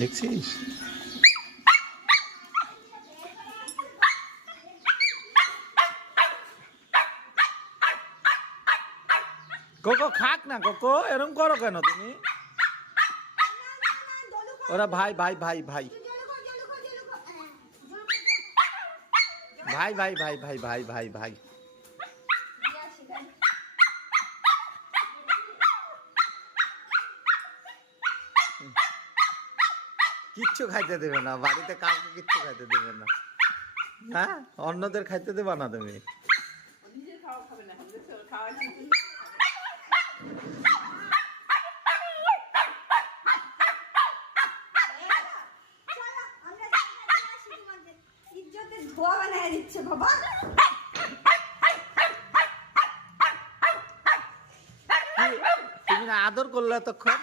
দেখছিস? কোকো খাক না, কোকো এরকম করো কেন তুমি? ওরা ভাই ভাই ভাই ভাই ভাই ভাই ভাই ভাই ভাই ভাই ভাই কিচ্ছু খাইতে দেবে না, বাড়িতে কাউকে কিচ্ছু খাইতে দেবে না। হ্যাঁ, অন্যদের খাইতে দেবা না তুমি? তুমি না আদর করলে তখন?